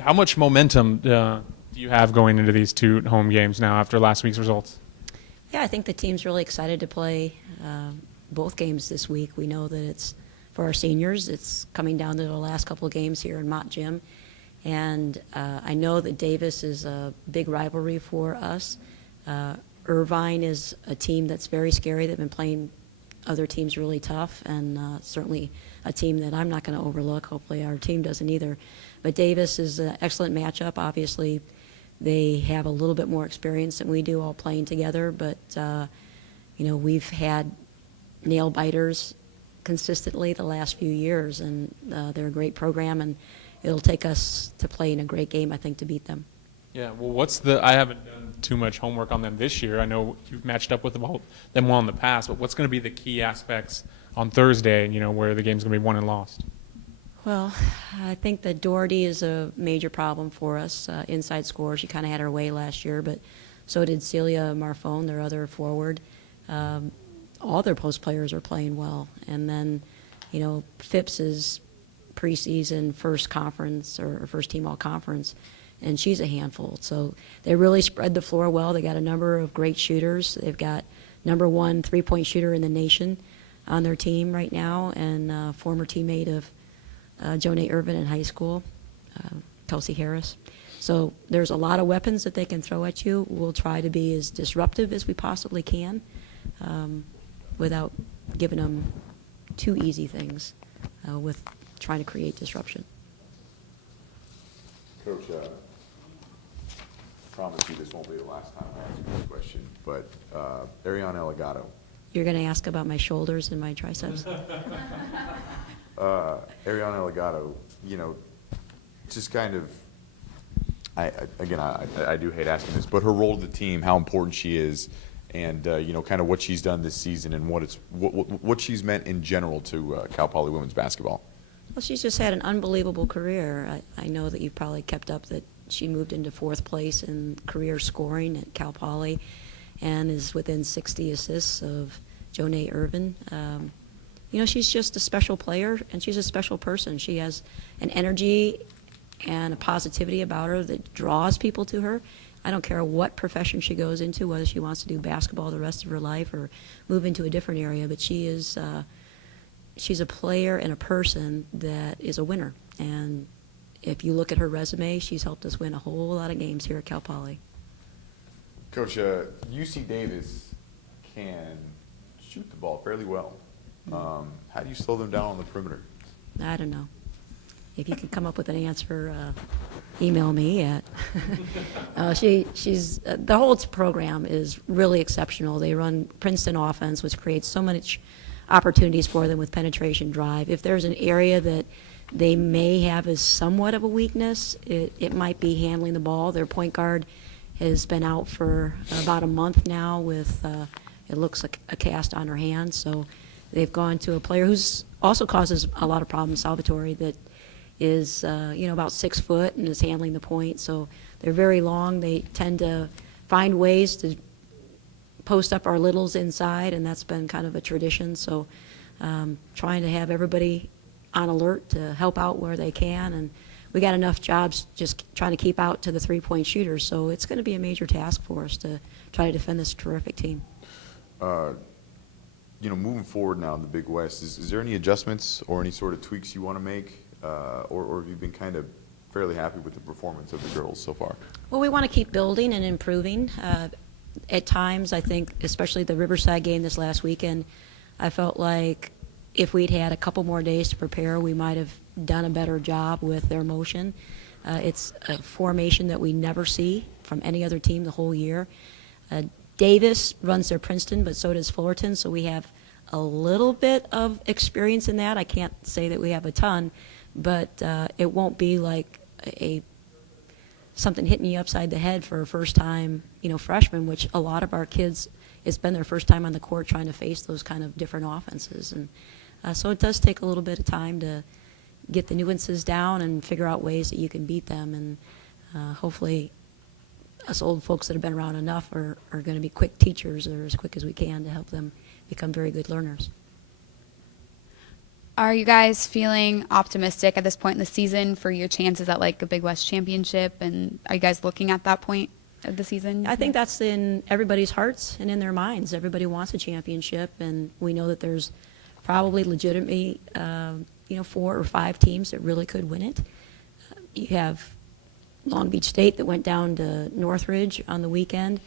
How much momentum do you have going into these 2 home games now after last week's results? Yeah, I think the team's really excited to play both games this week. We know that it's for our seniors. It's coming down to the last couple of games here in Mott Gym. And I know that Davis is a big rivalry for us. Irvine is a team that's very scary. They've been playing other teams really tough, and certainly a team that I'm not going to overlook. Hopefully our team doesn't either. But Davis is an excellent matchup. Obviously, they have a little bit more experience than we do all playing together, but we've had nail biters consistently the last few years, and they're a great program, and it'll take us to play in a great game, I think, to beat them. Yeah, well, I haven't done too much homework on them this year. I know you've matched up with them well in the past, but what's going to be the key aspects on Thursday, where the game's going to be won and lost? Well, I think that Doherty is a major problem for us. Inside score, she kind of had her way last year, but so did Celia Marfone, their other forward. All their post players are playing well. And then, Phipps is preseason first conference or first team all conference, and she's a handful. So they really spread the floor well. They got a number of great shooters. They've got #1 3-point shooter in the nation on their team right now, and former teammate of Jonay Irvin in high school, Kelsey Harris. So there's a lot of weapons that they can throw at you. We'll try to be as disruptive as we possibly can without giving them too easy things with trying to create disruption. Coach, I promise you this won't be the last time I ask you this question, but Ariana Alegado. You're going to ask about my shoulders and my triceps? Ariana Alegado, just kind of, I do hate asking this, but her role to the team, how important she is, and kind of what she's done this season and what she's meant in general to Cal Poly women's basketball. Well, she's just had an unbelievable career. I know that you've probably kept up that she moved into 4th place in career scoring at Cal Poly and is within 60 assists of Jonay Irvin. She's just a special player, and she's a special person. She has an energy and a positivity about her that draws people to her. I don't care what profession she goes into, whether she wants to do basketball the rest of her life or move into a different area, but she's a player and a person that is a winner. And if you look at her resume, she's helped us win a whole lot of games here at Cal Poly. Coach, UC Davis can shoot the ball fairly well. How do you slow them down on the perimeter? I don't know. If you can come up with an answer, email me at. She's the whole program is really exceptional. They run Princeton offense, which creates so much opportunities for them with penetration drive. If there's an area that they may have as somewhat of a weakness, it might be handling the ball. Their point guard has been out for about a month now with, it looks like a cast on her hand. So they've gone to a player who's also causes a lot of problems, Salvatore, that is about 6 foot and is handling the point. So they're very long. They tend to find ways to post up our littles inside, and that's been kind of a tradition. So trying to have everybody on alert to help out where they can, and we got enough jobs just trying to keep out to the 3-point shooters. So it's going to be a major task for us to try to defend this terrific team. Moving forward now in the Big West, is there any adjustments or any sort of tweaks you want to make, or have you been kind of fairly happy with the performance of the girls so far? Well, we want to keep building and improving. At times, I think, especially the Riverside game this last weekend, I felt like if we'd had a couple more days to prepare, we might have done a better job with their motion. It's a formation that we never see from any other team the whole year. Davis runs their Princeton, but so does Fullerton, so we have a little bit of experience in that. I can't say that we have a ton, but it won't be like something hitting you upside the head for a first-time, freshman, which a lot of our kids, it's been their first time on the court trying to face those kind of different offenses. And so it does take a little bit of time to get the nuances down and figure out ways that you can beat them. And hopefully us old folks that have been around enough are going to be quick teachers, or as quick as we can to help them become very good learners. Are you guys feeling optimistic at this point in the season for your chances at like a Big West championship? And are you guys looking at that point of the season? I think that's in everybody's hearts and in their minds. Everybody wants a championship, and we know that there's probably legitimately, 4 or 5 teams that really could win it. You have Long Beach State that went down to Northridge on the weekend.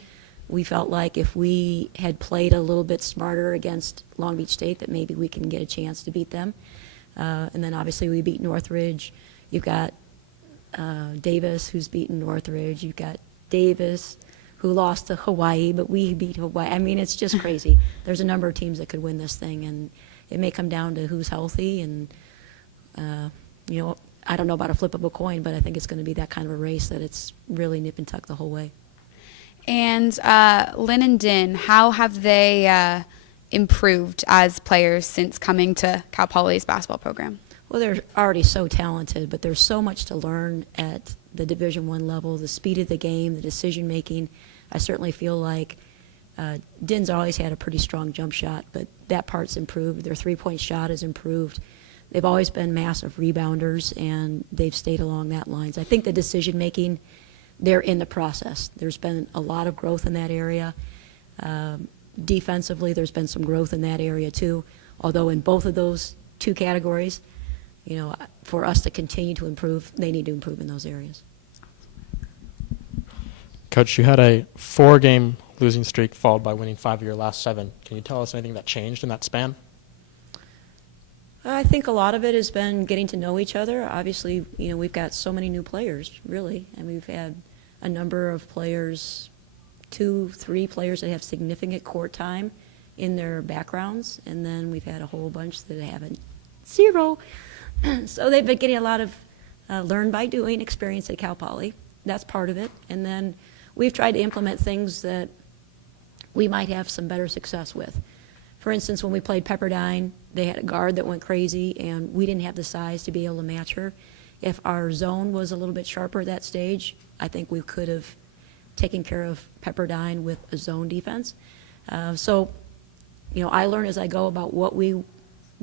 We felt like if we had played a little bit smarter against Long Beach State, that maybe we can get a chance to beat them. And then obviously we beat Northridge. You've got Davis, who's beaten Northridge. You've got Davis, who lost to Hawaii, but we beat Hawaii. I mean, it's just crazy. There's a number of teams that could win this thing, and it may come down to who's healthy. And, I don't know about a flip of a coin, but I think it's going to be that kind of a race that it's really nip and tuck the whole way. And Lynn and Din, how have they improved as players since coming to Cal Poly's basketball program? Well, they're already so talented, but there's so much to learn at the Division I level, the speed of the game, the decision making. I certainly feel like Din's always had a pretty strong jump shot, but that part's improved. Their three-point shot has improved. They've always been massive rebounders, and they've stayed along that lines. I think the decision making, they're in the process. There's been a lot of growth in that area. Defensively, there's been some growth in that area too, although in both of those two categories, for us to continue to improve, they need to improve in those areas. Coach, you had a 4-game losing streak followed by winning 5 of your last 7. Can you tell us anything that changed in that span? I think a lot of it has been getting to know each other. Obviously, we've got so many new players, really, and we've had a number of players, 2, 3 players that have significant court time in their backgrounds, and then we've had a whole bunch that haven't. 0. So they've been getting a lot of learn by doing experience at Cal Poly. That's part of it. And then we've tried to implement things that we might have some better success with. For instance, when we played Pepperdine, they had a guard that went crazy, and we didn't have the size to be able to match her. If our zone was a little bit sharper at that stage, I think we could have taken care of Pepperdine with a zone defense. So, I learn as I go about what we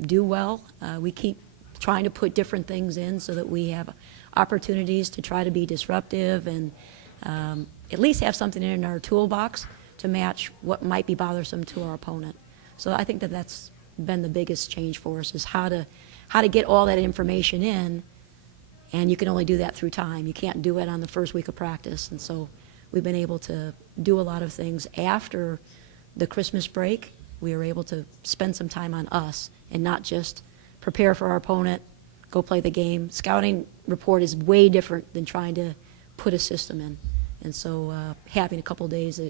do well. We keep trying to put different things in so that we have opportunities to try to be disruptive and at least have something in our toolbox to match what might be bothersome to our opponent. So I think that that's been the biggest change for us, is how to get all that information in, and you can only do that through time. You can't do it on the first week of practice, and so we've been able to do a lot of things after the Christmas break. We were able to spend some time on us and not just prepare for our opponent, go play the game. Scouting report is way different than trying to put a system in, and so having a couple days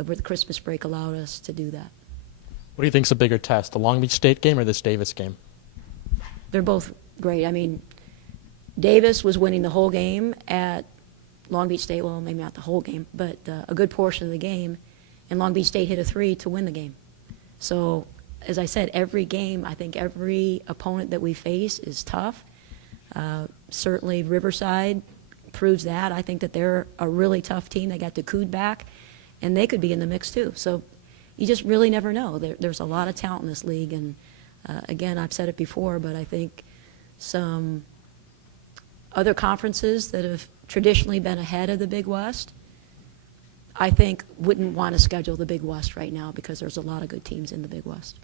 over the Christmas break allowed us to do that. What do you think is a bigger test, the Long Beach State game or this Davis game? They're both great. I mean, Davis was winning the whole game at Long Beach State. Well, maybe not the whole game, but a good portion of the game. And Long Beach State hit a 3 to win the game. So, as I said, every game, I think every opponent that we face is tough. Certainly Riverside proves that. I think that they're a really tough team. They got Dakoud back, and they could be in the mix too. So you just really never know. There's a lot of talent in this league, and again, I've said it before, but I think some other conferences that have traditionally been ahead of the Big West, I think wouldn't want to schedule the Big West right now because there's a lot of good teams in the Big West.